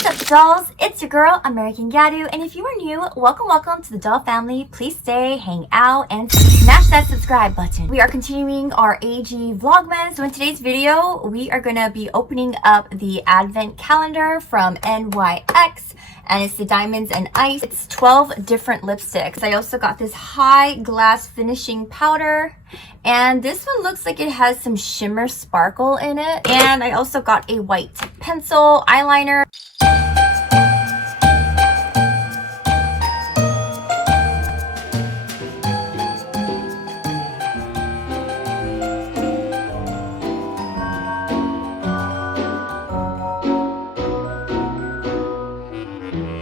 What's up, dolls? It's your girl, American Gyaru, and if you are new, welcome to the doll family. Please stay, hang out, and smash that subscribe button. We are continuing our AG Vlogmas. So in today's video, we are gonna be opening up the advent calendar from NYX, and it's the Diamonds and Ice. It's 12 different lipsticks. I also got this high glass finishing powder, and this one looks like it has some shimmer sparkle in it. And I also got a white pencil eyeliner.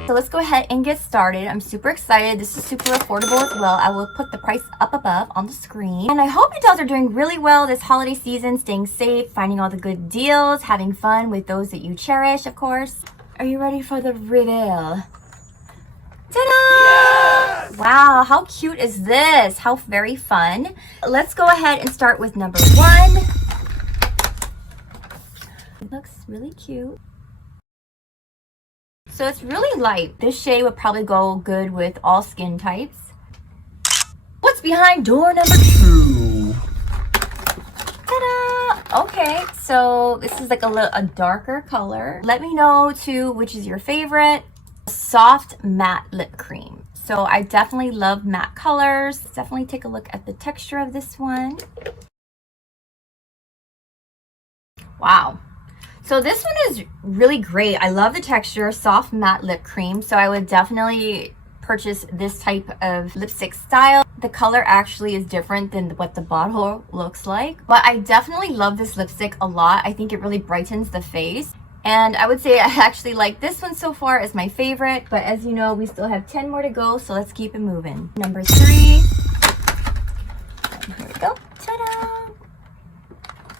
So let's go ahead and get started. I'm super excited. This is super affordable as well. I will put the price up above on the screen. And I hope you dolls are doing really well this holiday season, staying safe, finding all the good deals, having fun with those that you cherish, of course. Are you ready for the reveal? Ta-da! Yes! Wow, how cute is this? How very fun. Let's go ahead and start with number 1. It looks really cute. So it's really light. This shade would probably go good with all skin types. What's behind door number 2? Ta-da! Okay, so this is like a darker color. Let me know too which is your favorite. Soft matte lip cream. So I definitely love matte colors. Definitely take a look at the texture of this one. Wow. So this one is really great. I love the texture, soft matte lip cream. So I would definitely purchase this type of lipstick style. The color actually is different than what the bottle looks like. But I definitely love this lipstick a lot. I think it really brightens the face. And I would say I actually like this one so far as my favorite. But as you know, we still have 10 more to go. So let's keep it moving. Number 3. Here we go. Ta-da!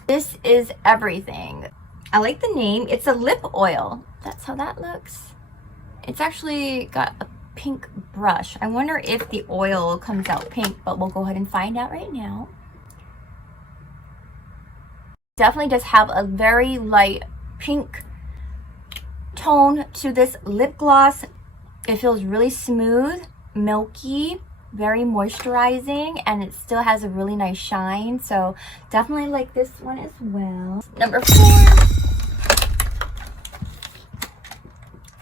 This is everything. I like the name. It's a lip oil. That's how that looks. It's actually got a pink brush. I wonder if the oil comes out pink, but we'll go ahead and find out right now. Definitely does have a very light pink tone to this lip gloss. It feels really smooth, milky, very moisturizing, and it still has a really nice shine. So definitely like this one as well. Number 4.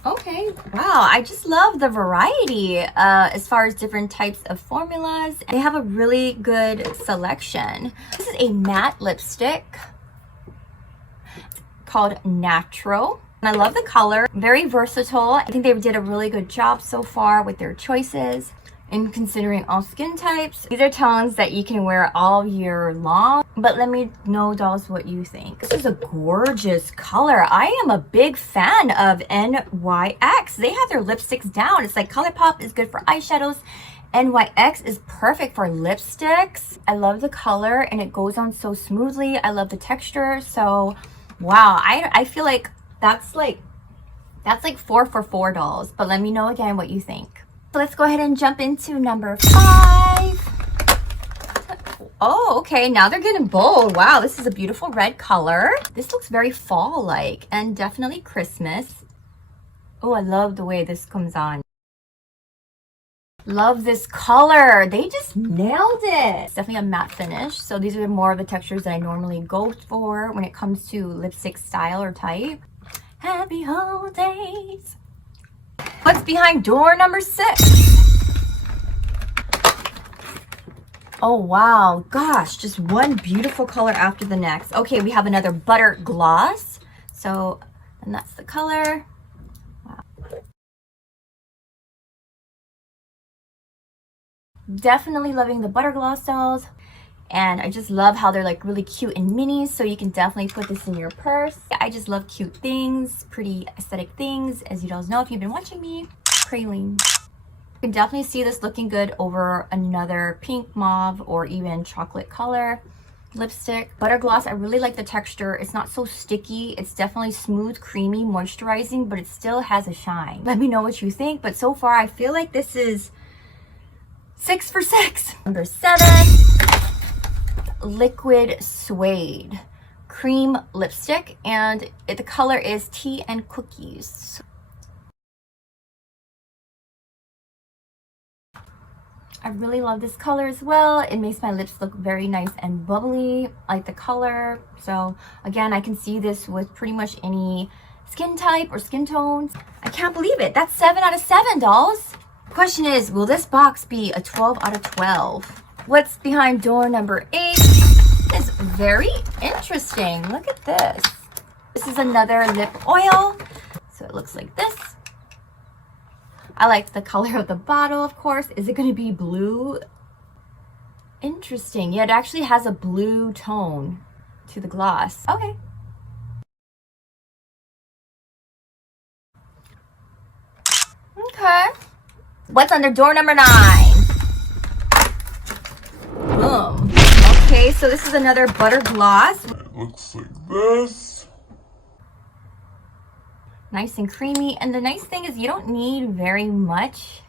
Okay, wow, I just love the variety as far as different types of formulas. They have a really good selection. This is a matte lipstick called Natural. And I love the color, very versatile. I think they did a really good job so far with their choices. And considering all skin types, these are tones that you can wear all year long. But let me know, dolls, what you think. This is a gorgeous color. I am a big fan of NYX. They have their lipsticks down. It's like ColourPop is good for eyeshadows. NYX is perfect for lipsticks. I love the color and it goes on so smoothly. I love the texture. So wow, I feel like that's like 4 for $4, dolls. But let me know again what you think. So let's go ahead and jump into number 5. Oh, okay, now they're getting bold. Wow, this is a beautiful red color. This looks very fall-like and definitely Christmas. Oh, I love the way this comes on. Love this color. They just nailed it. It's definitely a matte finish. So these are more of the textures that I normally go for when it comes to lipstick style or type. Happy holidays. What's behind door number 6? Oh, wow. Gosh, just one beautiful color after the next. Okay, we have another butter gloss. So, and that's the color. Wow. Definitely loving the butter gloss, dolls. And I just love how they're like really cute and minis, so you can definitely put this in your purse. I just love cute things, pretty aesthetic things, as you guys know if you've been watching me. Praline. You can definitely see this looking good over another pink, mauve, or even chocolate color lipstick. Butter gloss, I really like the texture. It's not so sticky. It's definitely smooth, creamy, moisturizing, but it still has a shine. Let me know what you think, but so far I feel like this is 6 for 6. Number 7. Liquid Suede cream lipstick, and the color is Tea and Cookies. I really love this color as well. It makes my lips look very nice and bubbly. I like the color. So again, I can see this with pretty much any skin type or skin tones. I can't believe it. That's 7 out of 7, dolls. Question is, will this box be a 12 out of 12? What's behind door number 8 is very interesting. Look at this. This is another lip oil. So it looks like this. I like the color of the bottle, of course. Is it going to be blue? Interesting. Yeah, it actually has a blue tone to the gloss. Okay. Okay. What's under door number 9? Boom. Okay, so this is another butter gloss. It looks like this. Nice and creamy. And the nice thing is you don't need very much.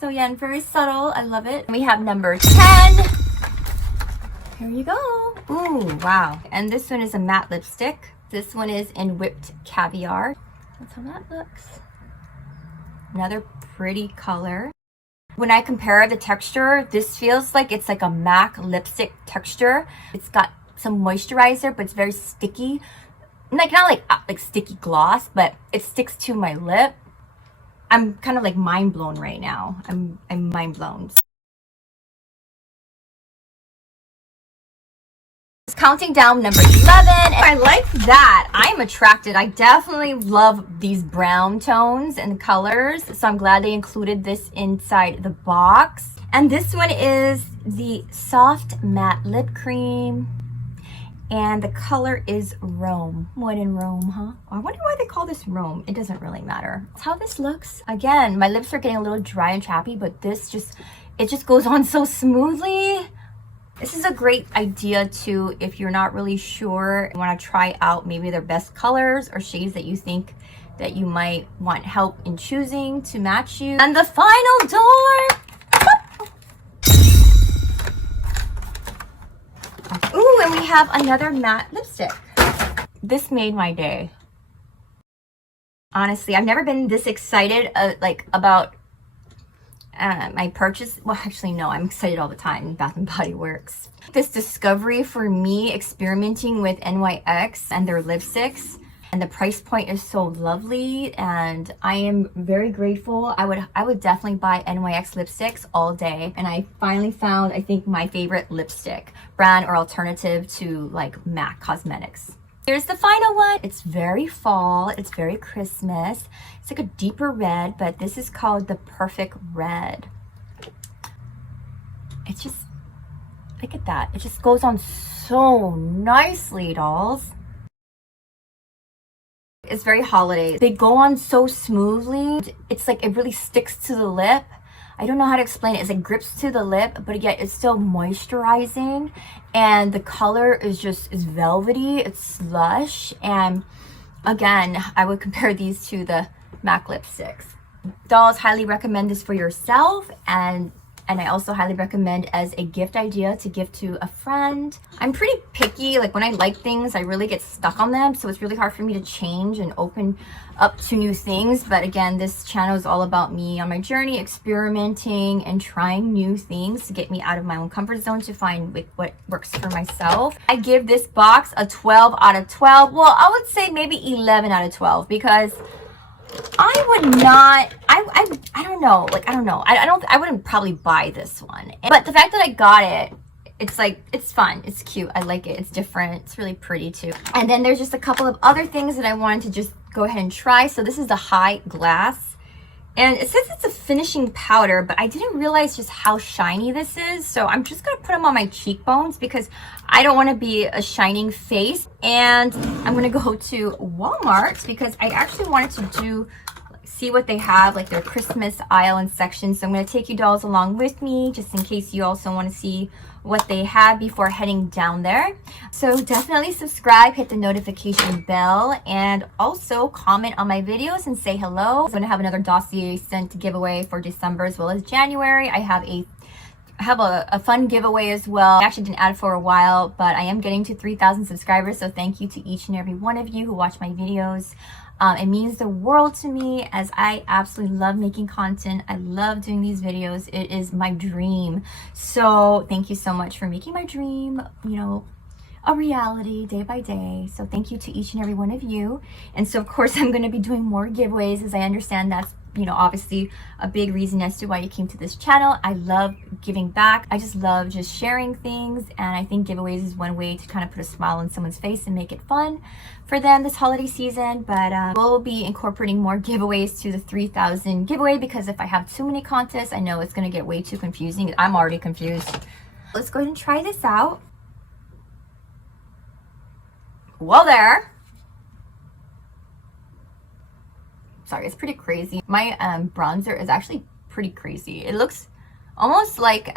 So yeah, and very subtle. I love it. We have number 10. Here you go. Ooh, wow. And this one is a matte lipstick. This one is in whipped caviar. That's how that looks. Another pretty color. When I compare the texture, this feels like it's like a MAC lipstick texture. It's got some moisturizer, but it's very sticky. Like not like sticky gloss, but it sticks to my lip. I'm kind of like mind blown right now. I'm mind blown. Counting down number 11. I like that. I'm attracted. I definitely love these brown tones and colors. So I'm glad they included this inside the box. And this one is the soft matte lip cream. And the color is Rome. What in Rome, huh? I wonder why they call this Rome. It doesn't really matter. That's how this looks. Again, my lips are getting a little dry and chappy, but this just goes on so smoothly. This is a great idea too if you're not really sure, you want to try out maybe their best colors or shades that you think that you might want help in choosing to match you. And the final door. Ooh, and we have another matte lipstick. This made my day. Honestly, I've never been this excited about my purchase. Well, actually, no, I'm excited all the time in Bath & Body Works. This discovery for me, experimenting with NYX and their lipsticks, and the price point is so lovely, and I am very grateful. I would definitely buy NYX lipsticks all day, and I finally found, I think, my favorite lipstick brand or alternative to like MAC Cosmetics. Here's the final one. It's very fall. It's very Christmas. It's like a deeper red, but this is called the Perfect Red. It's just, look at that. It just goes on so nicely, dolls. It's very holiday. They go on so smoothly. It's like it really sticks to the lip. I don't know how to explain it. It's like grips to the lip, but yet it's still moisturizing. And the color is velvety. It's lush. And again, I would compare these to the MAC lipsticks. Dolls, highly recommend this for yourself, and I also highly recommend as a gift idea to gift to a friend. I'm pretty picky. Like when I like things, I really get stuck on them. So it's really hard for me to change and open up to new things. But again, this channel is all about me on my journey, experimenting and trying new things to get me out of my own comfort zone to find what works for myself. I give this box a 12 out of 12. Well, I would say maybe 11 out of 12 because I would not, I don't know, like, I don't know. I wouldn't probably buy this one. But the fact that I got it, it's like, it's fun. It's cute. I like it. It's different. It's really pretty too. And then there's just a couple of other things that I wanted to just go ahead and try. So this is the High Glass. And it says it's a finishing powder, but I didn't realize just how shiny this is. So I'm just going to put them on my cheekbones because I don't want to be a shining face. And I'm going to go to Walmart because I actually wanted to see what they have, like their Christmas aisle and section. So I'm going to take you dolls along with me just in case you also want to see what they have before heading down there. So definitely subscribe, hit the notification bell, and also comment on my videos and say hello. I'm going to have another dossier sent to give away for December as well as January. I have a I have a fun giveaway as well. I actually didn't add it for a while, but I am getting to 3,000 subscribers, so thank you to each and every one of you who watch my videos. It means the world to me, as I absolutely love making content. I love doing these videos. It is my dream. So thank you so much for making my dream, you know, a reality day by day. So thank you to each and every one of you. And so of course I'm going to be doing more giveaways, as I understand that's, you know, obviously a big reason as to why you came to this channel. I love giving back. I just love just sharing things, and I think giveaways is one way to kind of put a smile on someone's face and make it fun for them this holiday season. But we'll be incorporating more giveaways to the 3,000 giveaway, because if I have too many contests, I know it's going to get way too confusing. I'm already confused. Let's go ahead and try this out. Well, there. Sorry, it's pretty crazy. My bronzer is actually pretty crazy. It looks almost like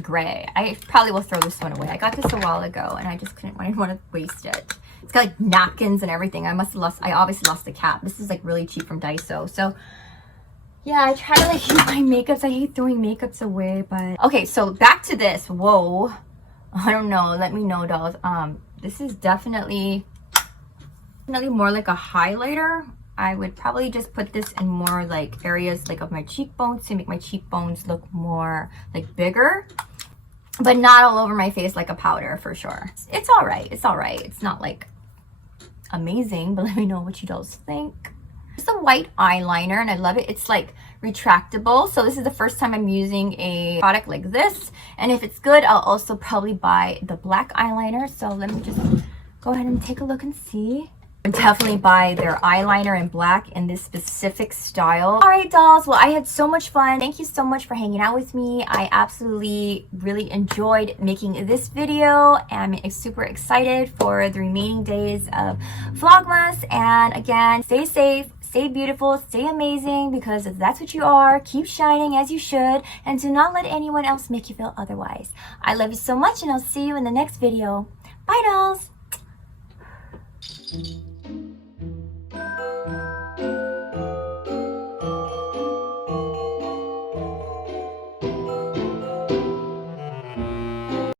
gray. I probably will throw this one away. I got this a while ago and I just couldn't, I didn't want to waste it. It's got like napkins and everything. I obviously lost the cap. This is like really cheap from Daiso. So yeah, I try to like use my makeups. I hate throwing makeups away, but okay, so back to this. Whoa. I don't know. Let me know, dolls. This is definitely more like a highlighter. I would probably just put this in more like areas like of my cheekbones to make my cheekbones look more like bigger, but not all over my face like a powder for sure. It's all right. It's all right. It's not like amazing, but let me know what you dolls think. It's a white eyeliner and I love it. It's like retractable. So this is the first time I'm using a product like this. And if it's good, I'll also probably buy the black eyeliner. So let me just go ahead and take a look and see. Definitely buy their eyeliner in black in this specific style. All right, dolls. Well, I had so much fun. Thank you so much for hanging out with me. I absolutely really enjoyed making this video. I'm super excited for the remaining days of Vlogmas. And again, stay safe, stay beautiful, stay amazing, because if that's what you are, keep shining as you should, and do not let anyone else make you feel otherwise. I love you so much, and I'll see you in the next video. Bye, dolls.